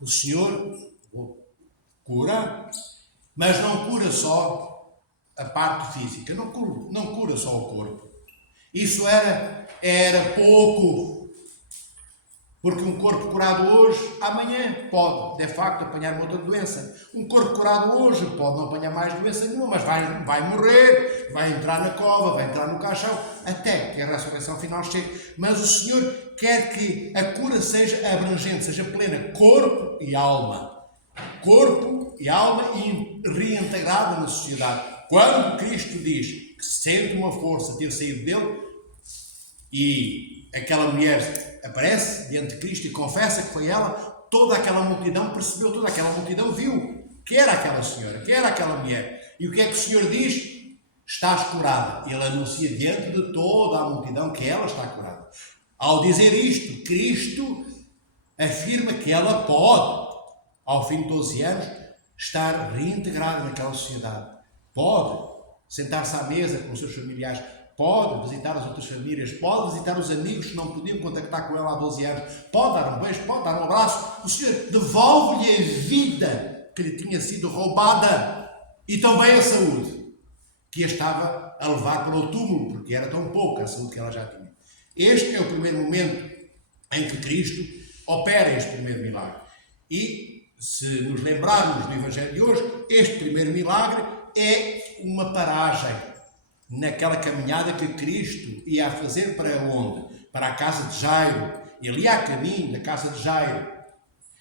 O Senhor cura, mas não cura só a parte física, não cura só o corpo. Isso era pouco, porque um corpo curado hoje, amanhã pode, de facto, apanhar uma outra doença. Um corpo curado hoje pode não apanhar mais doença nenhuma, mas vai morrer, vai entrar na cova, vai entrar no caixão, até que a ressurreição final chegue. Mas o Senhor quer que a cura seja abrangente, seja plena, corpo e alma. Corpo e alma reintegrada na sociedade. Quando Cristo diz que sente uma força ter saído dele, e aquela mulher aparece diante de Cristo e confessa que foi ela, toda aquela multidão percebeu, toda aquela multidão viu que era aquela senhora, que era aquela mulher. E o que é que o Senhor diz? Estás curada. Ele anuncia diante de toda a multidão que ela está curada. Ao dizer isto, Cristo afirma que ela pode, ao fim de 12 anos, estar reintegrada naquela sociedade. Pode sentar-se à mesa com os seus familiares, pode visitar as outras famílias, pode visitar os amigos que não podiam contactar com ela há 12 anos, pode dar um beijo, pode dar um abraço. O Senhor devolve-lhe a vida que lhe tinha sido roubada e também a saúde que a estava a levar para o túmulo, porque era tão pouca a saúde que ela já tinha. Este é o primeiro momento em que Cristo opera este primeiro milagre. E, se nos lembrarmos do Evangelho de hoje, este primeiro milagre é uma paragem naquela caminhada que Cristo ia a fazer para onde? Para a casa de Jairo. Ele ia a caminho da casa de Jairo.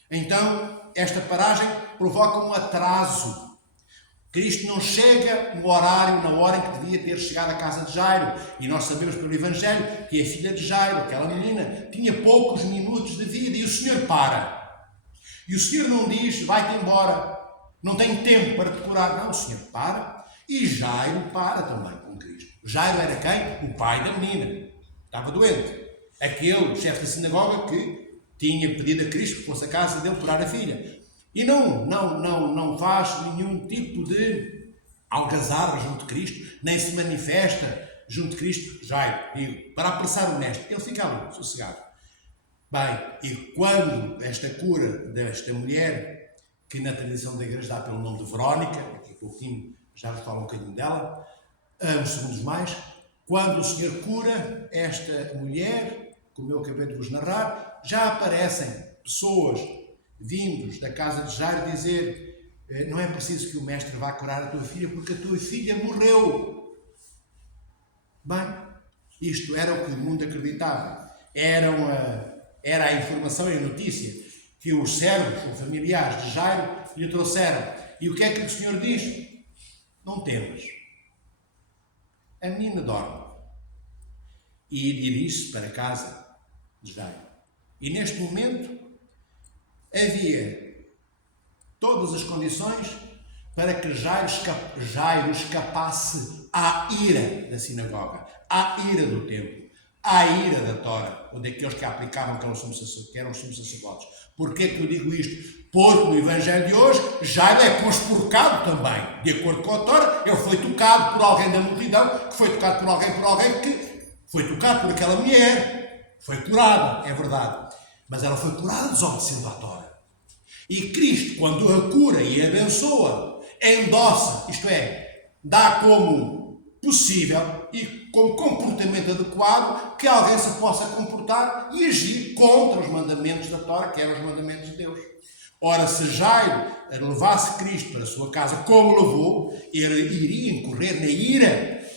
Então, esta paragem provoca um atraso. Cristo não chega no horário, na hora em que devia ter chegado à casa de Jairo. E nós sabemos pelo Evangelho que a filha de Jairo, aquela menina, tinha poucos minutos de vida e o Senhor para. E o Senhor não diz, vai-te embora, não tenho tempo para te curar. Não, o Senhor para. E Jairo para também com Cristo. Jairo era quem? O pai da menina. Estava doente. Aquele chefe da sinagoga que tinha pedido a Cristo que fosse a casa dele curar a filha. E não faz nenhum tipo de algazarra junto de Cristo, nem se manifesta junto de Cristo. Jairo, para apressar o mestre, ele fica ali, sossegado. Bem, e quando esta cura desta mulher, que na tradição da igreja dá pelo nome de Verónica, daqui a pouquinho já vos falo um bocadinho dela, uns segundos mais, quando o Senhor cura esta mulher, como eu acabei de vos narrar, já aparecem pessoas vindos da casa de Jairo dizer, não é preciso que o mestre vá curar a tua filha, porque a tua filha morreu. Bem, isto era o que o mundo acreditava. Era a informação e a notícia que os servos, os familiares de Jairo, lhe trouxeram. E o que é que o Senhor diz? Não temas. A menina dorme. E dirige-se para a casa de Jairo. E neste momento havia todas as condições para que Jairo escapasse à ira da sinagoga, à ira do templo, à ira da Tora, ou daqueles que aplicavam que eram os sumos sacerdotes. Porquê que eu digo isto? Porque no Evangelho de hoje, Jairo é conspurcado também. De acordo com a Tora, ele foi tocado por alguém da multidão, que foi tocado por alguém que foi tocado por aquela mulher. Foi curada, é verdade. Mas ela foi curada desobedecendo à Tora. E Cristo, quando a cura e a abençoa, endossa, isto é, dá como possível e como comportamento adequado que alguém se possa comportar e agir contra os mandamentos da Tora, que eram os mandamentos de Deus. Ora, se Jairo levasse Cristo para a sua casa como levou, ele iria incorrer na ira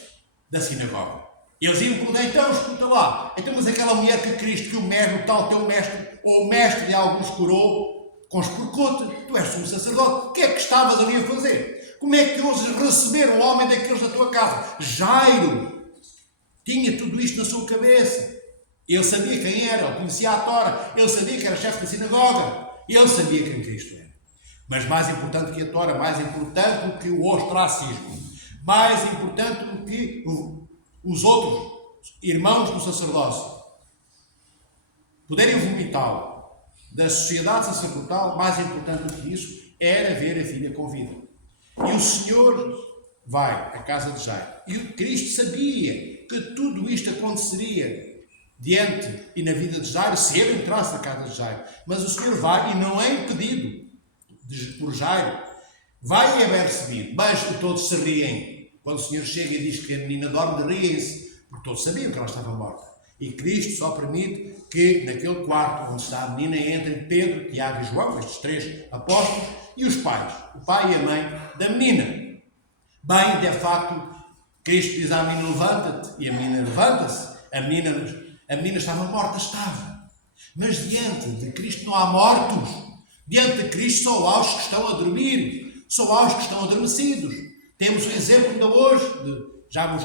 da sinagoga. Eles iam perguntar, então, escuta lá, então, mas aquela mulher que Cristo, que o mestre, o tal teu mestre, ou o mestre de alguns curou, conspurcou-te, tu és sumo sacerdote, o que é que estavas ali a fazer? Como é que ousas receber um homem daqueles da tua casa? Jairo tinha tudo isto na sua cabeça. Ele sabia quem era, ele conhecia a Tora, ele sabia que era chefe da sinagoga, ele sabia quem Cristo era. Mas mais importante que a Tora, mais importante do que o ostracismo, mais importante do que os outros irmãos do sacerdócio poderem vomitá-lo da sociedade sacerdotal, mais importante do que isso era ver a filha com vida. E o Senhor vai à casa de Jairo. E o Cristo sabia que tudo isto aconteceria diante e na vida de Jairo, se ele entrasse na casa de Jairo. Mas o Senhor vai e não é impedido por Jairo. Vai e é bem recebido, mas todos se riem. Quando o Senhor chega e diz que a menina dorme, riem-se, porque todos sabiam que ela estava morta. E Cristo só permite que naquele quarto onde está a menina entrem Pedro, Tiago e João, estes 3 apóstolos, e os pais, o pai e a mãe da menina. Bem, de facto, Cristo diz à menina, levanta-te, e a menina levanta-se. A menina estava morta, estava. Mas diante de Cristo não há mortos. Diante de Cristo só há os que estão a dormir, só há os que estão adormecidos. Temos o exemplo ainda hoje, já vos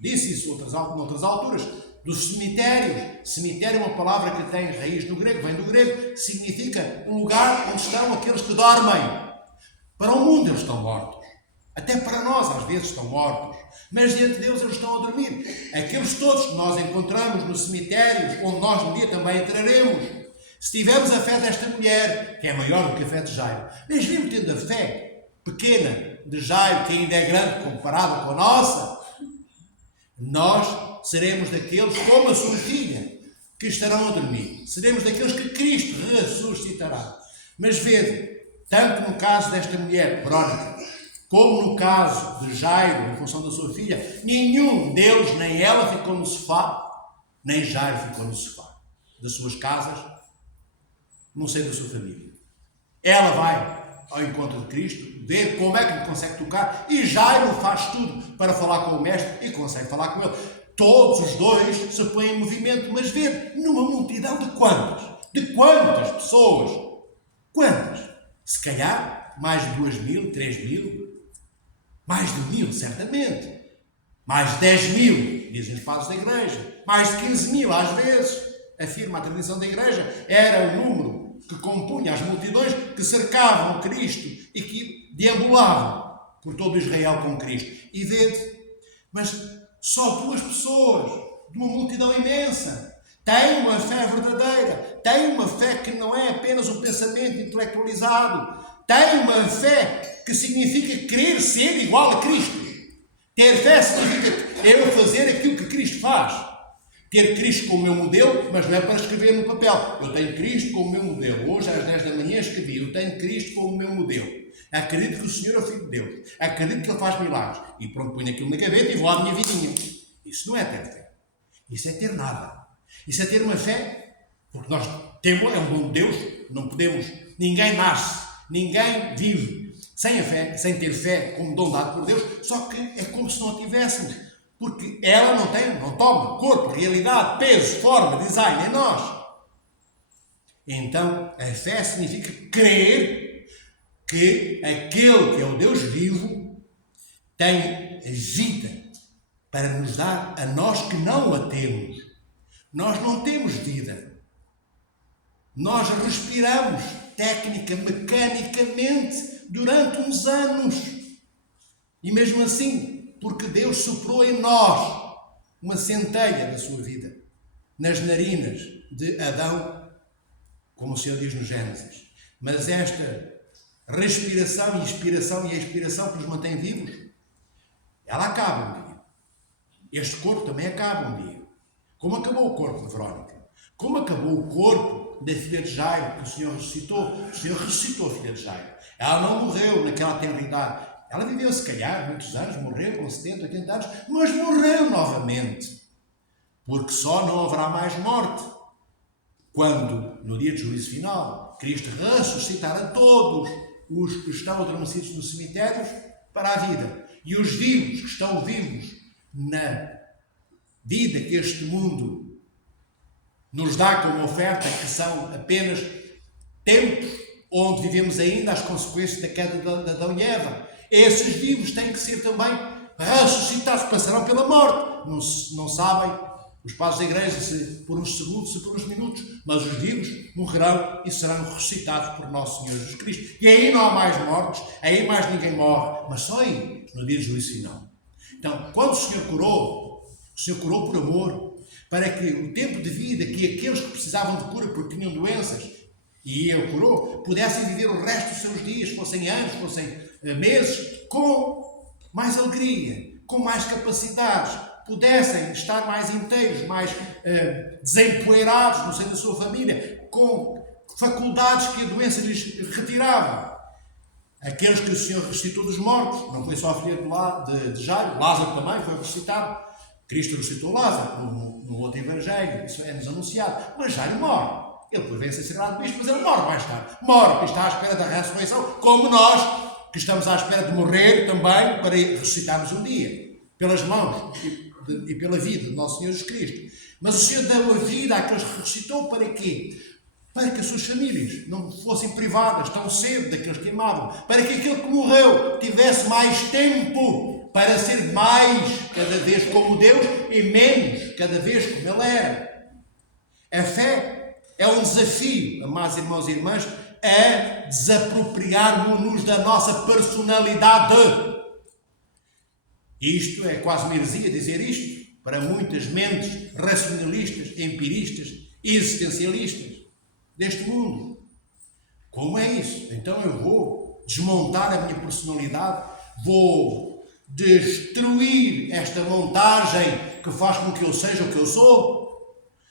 disse isso noutras alturas, dos cemitérios. Cemitério é uma palavra que tem raiz no grego, vem do grego, significa um lugar onde estão aqueles que dormem. Para o mundo eles estão mortos. Até para nós às vezes estão mortos. Mas diante de Deus eles estão a dormir. Aqueles todos que nós encontramos nos cemitérios, onde nós um dia também entraremos, se tivermos a fé desta mulher, que é maior do que a fé de Jairo, mas mesmo tendo a fé pequena de Jairo, que ainda é grande comparada com a nossa, nós seremos daqueles, como a sua filha, que estarão a dormir. Seremos daqueles que Cristo ressuscitará. Mas vede, tanto no caso desta mulher, Verónica, como no caso de Jairo, em função da sua filha, nenhum deles, nem ela ficou no sofá, nem Jairo ficou no sofá das suas casas, não sei da sua família. Ela vai ao encontro de Cristo, vê como é que lhe consegue tocar, e Jairo faz tudo para falar com o mestre e consegue falar com ele. Todos os dois se põem em movimento, mas vê, numa multidão de quantas? De quantas pessoas? Quantas? Se calhar mais de 2.000, 3.000, mais de 1.000, certamente. Mais de 10.000, dizem os padres da igreja. Mais de 15.000, às vezes, afirma a tradição da igreja. Era o número que compunha as multidões que cercavam Cristo e que deambulavam por todo Israel com Cristo. E vede, mas só 2 pessoas, de uma multidão imensa, têm uma fé verdadeira, têm uma fé que não é apenas um pensamento intelectualizado, têm uma fé que significa querer ser igual a Cristo. Ter fé significa eu fazer aquilo que Cristo faz. Ter Cristo como meu modelo, mas não é para escrever no papel. Eu tenho Cristo como meu modelo. Hoje às 10 da manhã escrevi, eu tenho Cristo como meu modelo. Acredito que o Senhor é o Filho de Deus. Acredito que Ele faz milagres. E pronto, ponho aquilo na gaveta e vou à minha vidinha. Isso não é ter fé. Isso é ter nada. Isso é ter uma fé, porque nós temos, é um dom de Deus, não podemos, ninguém nasce, ninguém vive sem a fé, sem ter fé como dom dado por Deus, só que é como se não a tivéssemos, porque ela não toma corpo, realidade, peso, forma, design em nós. Então, a fé significa crer que aquele que é o Deus vivo tem vida para nos dar a nós que não a temos. Nós não temos vida. Nós respiramos técnica, mecanicamente, durante uns anos. E mesmo assim, porque Deus soprou em nós uma centelha da sua vida, nas narinas de Adão, como o Senhor diz no Gênesis. Mas esta respiração, inspiração e expiração que nos mantém vivos, ela acaba um dia. Este corpo também acaba um dia. Como acabou o corpo de Verónica? Como acabou o corpo da filha de Jairo, que o Senhor ressuscitou? O Senhor ressuscitou a filha de Jairo. Ela não morreu naquela tenridade. Ela viveu, se calhar, muitos anos, morreu com 70, 80 anos, mas morreu novamente. Porque só não haverá mais morte quando, no dia de juízo final, Cristo ressuscitar a todos os que estão adormecidos nos cemitérios para a vida. E os vivos, que estão vivos na vida que este mundo nos dá como oferta, que são apenas tempos onde vivemos ainda as consequências da queda de Adão e Eva. Esses vivos têm que ser também ressuscitados, passarão pela morte. Não sabem os padres da igreja se por uns segundos, se por uns minutos, mas os vivos morrerão e serão ressuscitados por nosso Senhor Jesus Cristo. E aí não há mais mortes, aí mais ninguém morre, mas só aí, no dia do juízo final. Então, quando o Senhor curou por amor, para que o tempo de vida que aqueles que precisavam de cura porque tinham doenças, e Ele curou, pudessem viver o resto dos seus dias, fossem anos, fossem meses, com mais alegria, com mais capacidades, pudessem estar mais inteiros, mais desempoeirados no seio da sua família, com faculdades que a doença lhes retirava. Aqueles que o Senhor ressuscitou dos mortos, não foi só a filha de Jairo, Lázaro também foi ressuscitado. Cristo ressuscitou Lázaro no outro Evangelho, isso é-nos anunciado. Mas Jairo morre. Ele depois vem a ser sagrado bispo, mas ele morre mais tarde. Morre, porque está à espera da ressurreição, como nós, que estamos à espera de morrer também, para ressuscitarmos um dia, pelas mãos e pela vida do nosso Senhor Jesus Cristo. Mas o Senhor deu a vida àqueles que ressuscitou para quê? Para que as suas famílias não fossem privadas tão cedo daqueles que amavam, para que aquele que morreu tivesse mais tempo para ser mais cada vez como Deus e menos cada vez como Ele era. A fé é um desafio, amados irmãos e irmãs, a desapropriarmos-nos da nossa personalidade. Isto é quase uma heresia dizer isto para muitas mentes racionalistas, empiristas, existencialistas deste mundo. Como é isso? Então eu vou desmontar a minha personalidade, vou destruir esta montagem que faz com que eu seja o que eu sou?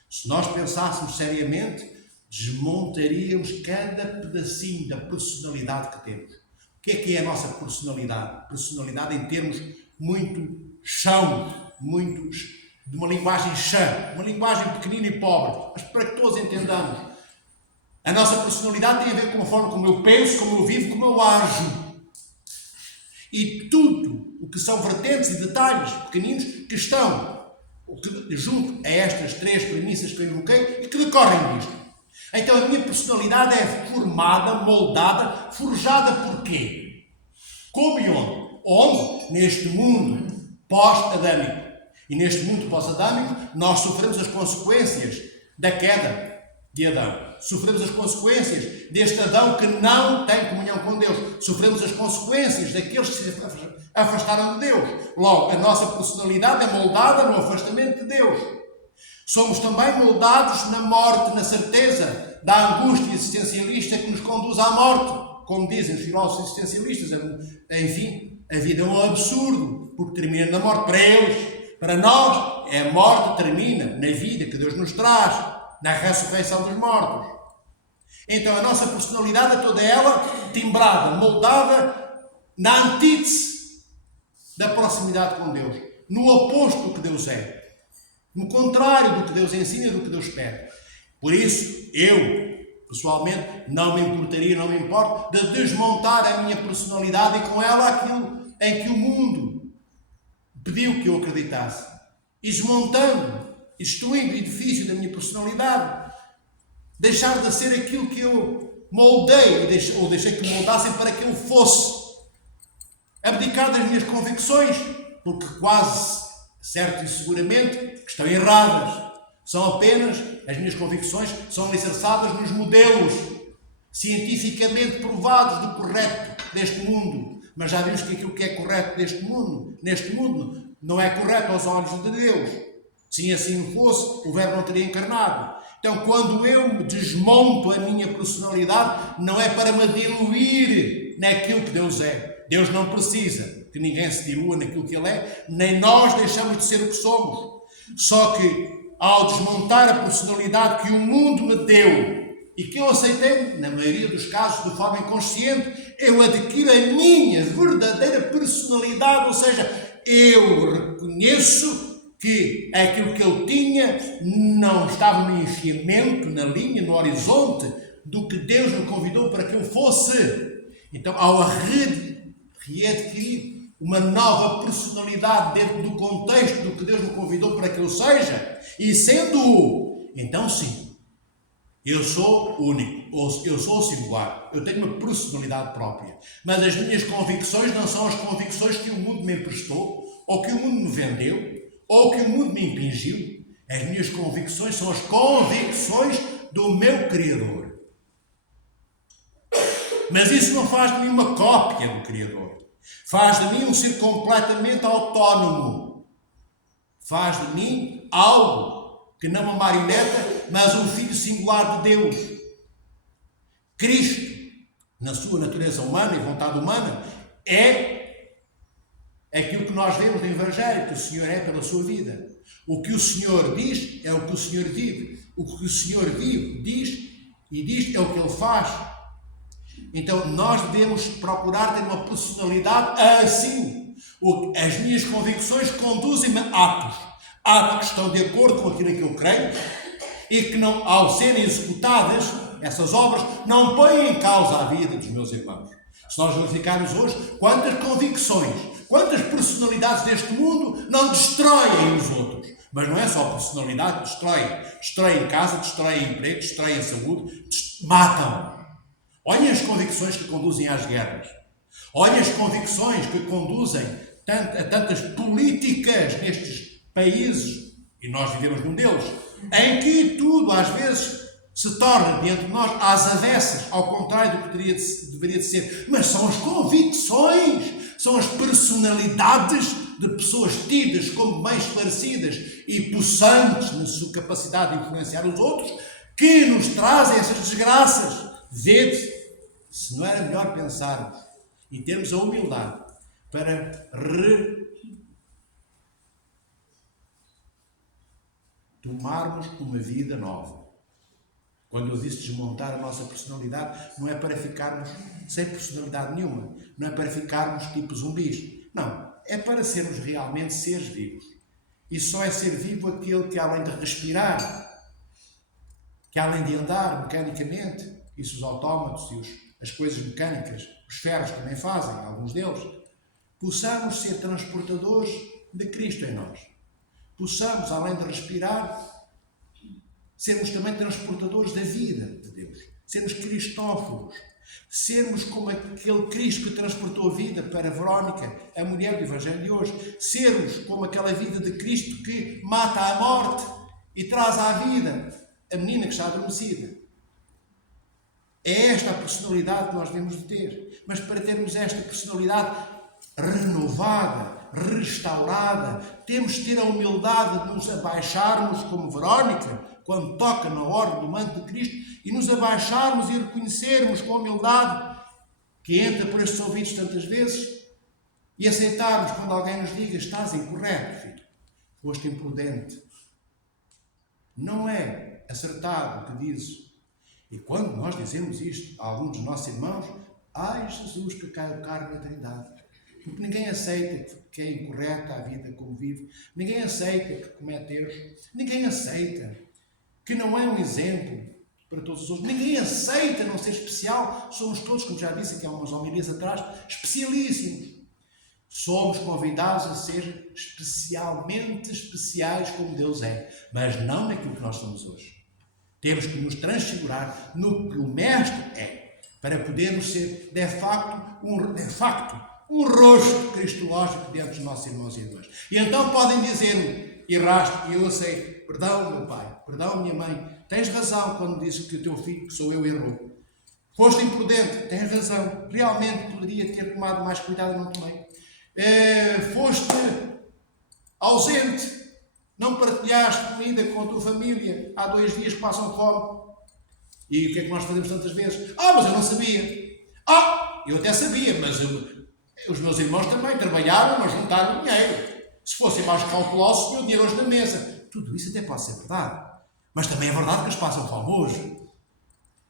Se nós pensássemos seriamente, desmontaríamos cada pedacinho da personalidade que temos. O que é a nossa personalidade? Personalidade em termos muito chão, de uma linguagem chã, uma linguagem pequenina e pobre, mas para que todos entendamos. A nossa personalidade tem a ver com a forma como eu penso, como eu vivo, como eu ajo. E tudo o que são vertentes e detalhes pequeninos que estão junto a estas três premissas que eu evoquei e que decorrem disto. Então a minha personalidade é formada, moldada, forjada por quê? Como e onde? Onde? Neste mundo pós-adâmico. E neste mundo pós-adâmico nós sofremos as consequências da queda de Adão. Sofremos as consequências deste Adão que não tem comunhão com Deus. Sofremos as consequências daqueles que se afastaram de Deus. Logo, a nossa personalidade é moldada no afastamento de Deus. Somos também moldados na morte, na certeza da angústia existencialista que nos conduz à morte. Como dizem os filósofos existencialistas, enfim, a vida é um absurdo, porque termina na morte para eles. Para nós, a morte termina na vida que Deus nos traz, na ressurreição dos mortos. Então a nossa personalidade é toda ela timbrada, moldada na antítese da proximidade com Deus, no oposto do que Deus é, no contrário do que Deus ensina e do que Deus pede. Por isso, eu, pessoalmente, não me importo de desmontar a minha personalidade e com ela aquilo em que o mundo pediu que eu acreditasse, e desmontando, destruindo o edifício da minha personalidade, deixar de ser aquilo que eu moldei, ou deixei que me moldassem para que eu fosse, abdicar das minhas convicções, porque quase, certo e seguramente, que estão erradas. São apenas, as minhas convicções são alicerçadas nos modelos cientificamente provados do correto deste mundo. Mas já vimos que aquilo que é correto neste mundo, não é correto aos olhos de Deus. Se assim fosse, o Verbo não teria encarnado. Então, quando eu desmonto a minha personalidade, não é para me diluir naquilo que Deus é. Deus não precisa que ninguém se dilua naquilo que Ele é, nem nós deixamos de ser o que somos. Só que, ao desmontar a personalidade que o mundo me deu e que eu aceitei, na maioria dos casos, de forma inconsciente, eu adquiro a minha verdadeira personalidade, ou seja, eu reconheço que aquilo que eu tinha não estava no enfiamento, na linha, no horizonte do que Deus me convidou para que eu fosse. Então, ao readquirir uma nova personalidade dentro do contexto do que Deus me convidou para que eu seja, e sendo-o, então sim, eu sou único, ou eu sou singular, eu tenho uma personalidade própria, mas as minhas convicções não são as convicções que o mundo me emprestou, ou que o mundo me vendeu, ou que o mundo me impingiu. As minhas convicções são as convicções do meu Criador. Mas isso não faz de mim uma cópia do Criador. Faz de mim um ser completamente autónomo. Faz de mim algo que não uma marioneta, mas um filho singular de Deus. Cristo, na sua natureza humana e vontade humana, é aquilo que nós vemos no Evangelho que o Senhor é pela sua vida. O que o Senhor diz é o que o Senhor vive. O que o Senhor vive, diz é o que Ele faz. Então nós devemos procurar ter uma personalidade assim. As minhas convicções conduzem-me a atos. Atos que estão de acordo com aquilo em que eu creio e que, não, ao serem executadas, essas obras não põem em causa a vida dos meus irmãos. Se nós verificarmos hoje, quantas convicções, quantas personalidades deste mundo não destroem os outros. Mas não é só a personalidade que destrói. Destrói em casa, destrói em emprego, destrói em saúde, matam. Olhem as convicções que conduzem às guerras. Olhem as convicções que conduzem a tantas políticas nestes países, e nós vivemos num deles, em que tudo às vezes se torna diante de nós às avessas, ao contrário do que deveria de ser. Mas são as convicções, são as personalidades de pessoas tidas como bem esclarecidas e possantes na sua capacidade de influenciar os outros, que nos trazem essas desgraças. Vede, se não era melhor pensarmos e termos a humildade para tomarmos uma vida nova. Quando eu disse desmontar a nossa personalidade, não é para ficarmos sem personalidade nenhuma, não é para ficarmos tipo zumbis. Não, é para sermos realmente seres vivos. E só é ser vivo aquele que, além de respirar, que além de andar mecanicamente, isso os autómatos e as coisas mecânicas, os ferros também fazem, alguns deles, possamos ser transportadores de Cristo em nós. Possamos, além de respirar, sermos também transportadores da vida de Deus. Sermos cristóforos. Sermos como aquele Cristo que transportou a vida para Verónica, a mulher do Evangelho de hoje. Sermos como aquela vida de Cristo que mata a morte e traz à vida a menina que está adormecida. É esta a personalidade que nós devemos de ter. Mas para termos esta personalidade renovada, restaurada, temos de ter a humildade de nos abaixarmos como Verónica, quando toca na ordem do manto de Cristo, e nos abaixarmos e reconhecermos com humildade que entra por estes ouvidos tantas vezes e aceitarmos quando alguém nos diga: estás incorreto, filho, foste imprudente, não é acertado o que dizes. E quando nós dizemos isto a alguns dos nossos irmãos, ai Jesus, que cai o cargo da Trindade. Porque ninguém aceita que é incorreta a vida como vive, ninguém aceita que comete erros, ninguém aceita que não é um exemplo para todos os outros, ninguém aceita não ser especial. Somos todos, como já disse aqui há umas homilias atrás, especialíssimos. Somos convidados a ser especialmente especiais como Deus é, mas não naquilo que nós somos hoje. Temos que nos transfigurar no que o Mestre é, para podermos ser, de facto, um rosto cristológico diante dos nossos irmãos e irmãs. E então podem dizer-me, erraste, e eu aceito, perdão meu pai, perdão minha mãe, tens razão quando dizes que o teu filho, que sou eu, errou. Foste imprudente, tens razão, realmente poderia ter tomado mais cuidado e não tomei. Foste ausente, não partilhaste comida com a tua família, há 2 dias que passam fome. E o que é que nós fazemos tantas vezes? Mas eu não sabia. Eu até sabia, mas os meus irmãos também trabalharam, mas juntaram dinheiro. Se fossem mais cautelosos, tinham dinheiro hoje na mesa. Tudo isso até pode ser verdade. Mas também é verdade que eles passam fome hoje.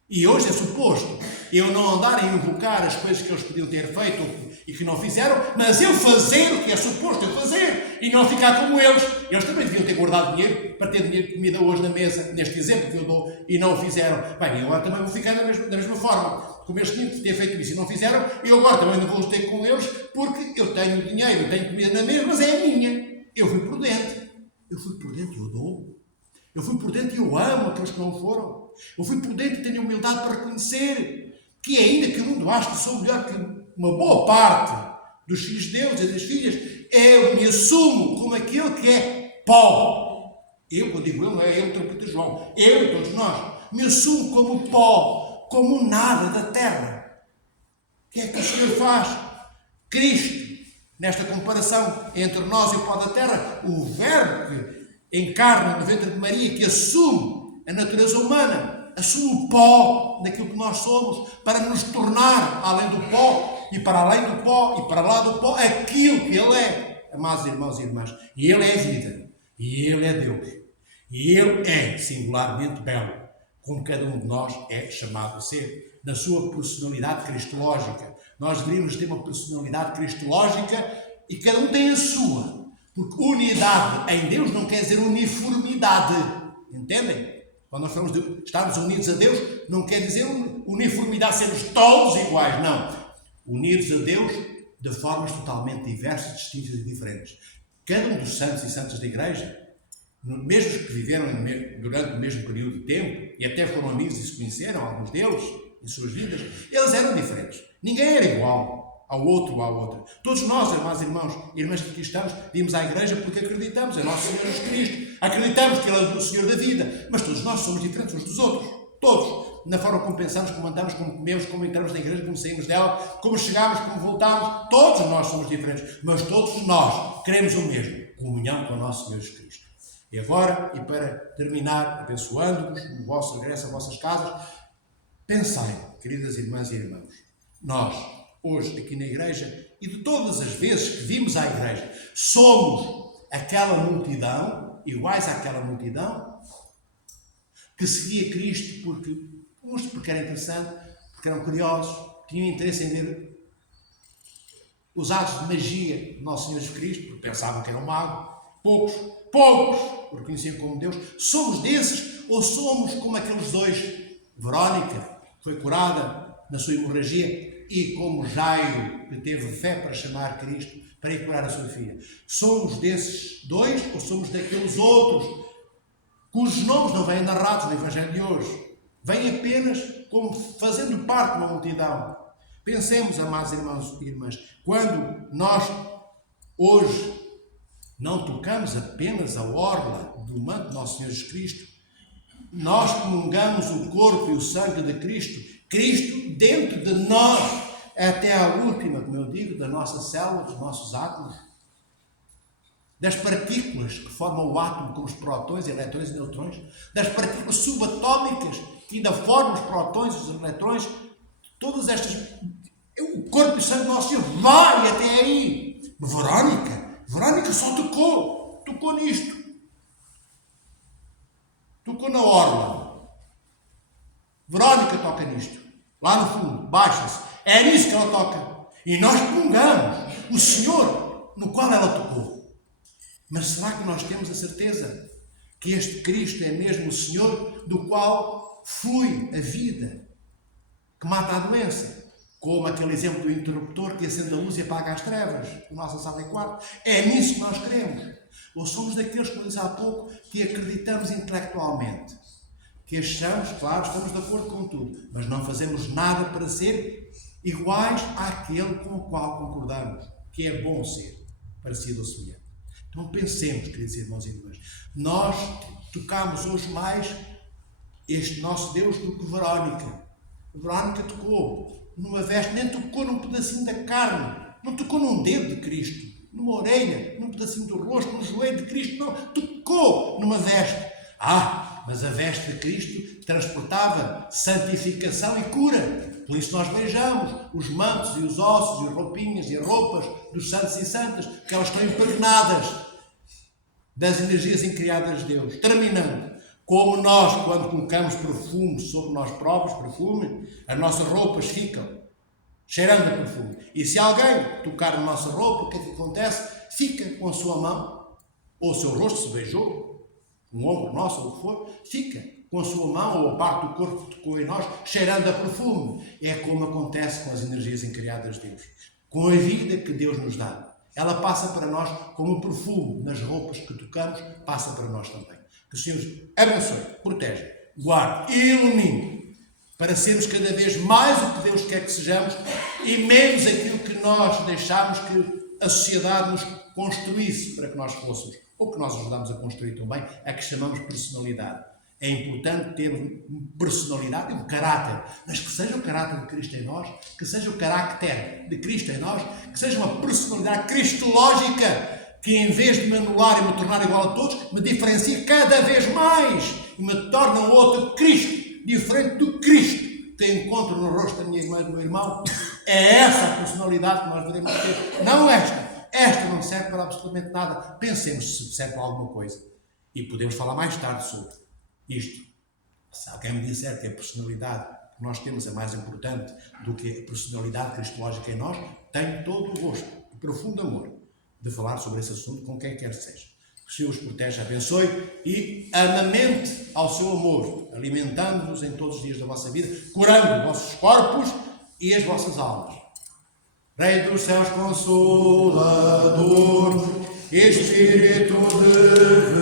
E hoje é suposto eu não andar a invocar as coisas que eles podiam ter feito e que não fizeram, mas eu fazer o que é suposto eu fazer e não ficar como eles. Eles também deviam ter guardado dinheiro para ter dinheiro de comida hoje na mesa, neste exemplo que eu dou, e não o fizeram. Bem, eu agora também vou ficar da mesma forma. Como eles tinham que ter feito isso e não fizeram, eu agora também não vou ter com eles, porque eu tenho dinheiro, eu tenho comida na mesa, mas é a minha. Eu fui prudente. Eu fui prudente e eu dou. Eu fui prudente e eu amo aqueles que não foram. Eu fui prudente e tenho humildade para reconhecer que, ainda que o mundo ache que sou melhor que uma boa parte dos filhos de Deus e das filhas, eu me assumo como aquele que é pó. Eu, quando digo eu, não é eu, interpreta João. Eu e todos nós. Me assumo como pó, como nada da terra. O que é que o Senhor faz? Cristo, nesta comparação entre nós e o pó da terra, o verbo que encarna no ventre de Maria, que assume a natureza humana, assume o pó daquilo que nós somos, para nos tornar, além do pó, e para além do pó, e para lá do pó, aquilo que Ele é. amados irmãos e irmãs. E Ele é a vida. E Ele é Deus. E Ele é singularmente belo, como cada um de nós é chamado a ser, na sua personalidade cristológica. Nós deveríamos ter uma personalidade cristológica e cada um tem a sua. Porque unidade em Deus não quer dizer uniformidade. Entendem? Quando nós falamos de estarmos unidos a Deus, não quer dizer uniformidade, sermos todos iguais. Não. Unidos a Deus de formas totalmente diversas, distintas e diferentes. Cada um dos santos e santas da Igreja, mesmo que viveram durante o mesmo período de tempo, e até foram amigos e se conheceram, alguns deles, em suas vidas, eles eram diferentes. Ninguém era igual ao outro ou à outra. Todos nós, irmãos e irmãs que aqui estamos, vimos à Igreja porque acreditamos em nosso Senhor Jesus Cristo. Acreditamos que Ele é o Senhor da vida. Mas todos nós somos diferentes uns dos outros. Todos. Na forma como pensamos, como andamos, como comemos, como entramos na Igreja, como saímos dela, como chegamos, como voltamos. Todos nós somos diferentes. Mas todos nós queremos o mesmo. Comunhão com o nosso Senhor Jesus Cristo. E agora, e para terminar, abençoando-vos no vosso regresso a vossas casas, pensai, queridas irmãs e irmãos, nós, hoje, aqui na Igreja, e de todas as vezes que vimos à Igreja, somos aquela multidão, iguais àquela multidão, que seguia Cristo porque era interessante, porque eram curiosos, tinham interesse em ver os atos de magia do nosso Senhor Jesus Cristo, porque pensavam que era um mago. Poucos, porque conheciam como Deus. Somos desses ou somos como aqueles dois? Verónica, que foi curada na sua hemorragia, e como Jairo, que teve fé para chamar Cristo para ir curar a sua filha. Somos desses dois ou somos daqueles outros cujos nomes não vêm narrados no Evangelho de hoje? Vêm apenas como fazendo parte de uma multidão. Pensemos, amados irmãos e irmãs, quando nós hoje não tocamos apenas a orla do manto do nosso Senhor Jesus Cristo, nós comungamos o corpo e o sangue de Cristo, Cristo dentro de nós, até a última, como eu digo, da nossa célula, dos nossos átomos, das partículas que formam o átomo, como os prótons, eletrões e neutrões, das partículas subatómicas que ainda formam os prótons e os eletrões, todas estas, o corpo e o sangue do nosso Senhor vai até aí. Verónica só tocou nisto. Tocou na orla. Verónica toca nisto. Lá no fundo, baixa-se. É nisso que ela toca. E nós comungamos o Senhor no qual ela tocou. Mas será que nós temos a certeza que este Cristo é mesmo o Senhor do qual flui a vida, que mata a doença? Como aquele exemplo do interruptor que acende a luz e apaga as trevas da nossa sala e quarto. É nisso que nós queremos. Ou somos daqueles, como disse há pouco, que acreditamos intelectualmente, que achamos, claro, estamos de acordo com tudo, mas não fazemos nada para ser iguais àquele com o qual concordamos, que é bom ser, parecido ou semelhante. Então pensemos, queridos irmãos e irmãs, nós tocamos hoje mais este nosso Deus do que Verónica. Verónica tocou numa veste, nem tocou num pedacinho da carne, não tocou num dedo de Cristo, numa orelha, num pedacinho do rosto, num joelho de Cristo, não, tocou numa veste. Mas a veste de Cristo transportava santificação e cura. Por isso nós beijamos os mantos e os ossos e as roupinhas e as roupas dos santos e santas, que elas estão impregnadas das energias incriadas de Deus. Terminando, como nós, quando colocamos perfume sobre nós próprios, perfume, as nossas roupas ficam cheirando a perfume. E se alguém tocar na nossa roupa, o que é que acontece? Fica com a sua mão, ou o seu rosto se beijou, um ombro nosso, ou o que for, fica com a sua mão ou a parte do corpo que tocou em nós, cheirando a perfume. É como acontece com as energias incriadas de Deus. Com a vida que Deus nos dá. Ela passa para nós como um perfume nas roupas que tocamos, passa para nós também. Que o Senhor abençoe, proteja, guarde e ilumine para sermos cada vez mais o que Deus quer que sejamos e menos aquilo que nós deixamos que a sociedade nos construísse para que nós fôssemos, ou que nós ajudamos a construir também, a que chamamos personalidade. É importante ter personalidade e um caráter, mas que seja o caráter de Cristo em nós, que seja o carácter de Cristo em nós, que seja uma personalidade cristológica, que em vez de me anular e me tornar igual a todos, me diferencia cada vez mais e me torna um outro Cristo, diferente do Cristo que encontro no rosto da minha irmã e do meu irmão. É essa a personalidade que nós devemos ter, não esta. Esta não serve para absolutamente nada. Pensemos se serve para alguma coisa. E podemos falar mais tarde sobre isto. Se alguém me disser que a personalidade que nós temos é mais importante do que a personalidade cristológica em nós, tenho todo o gosto e profundo amor de falar sobre esse assunto com quem quer que seja. Que o Senhor os proteja, abençoe e amamente ao seu amor, alimentando-vos em todos os dias da vossa vida, curando os vossos corpos e as vossas almas. Rei dos céus, Consolador, Espírito de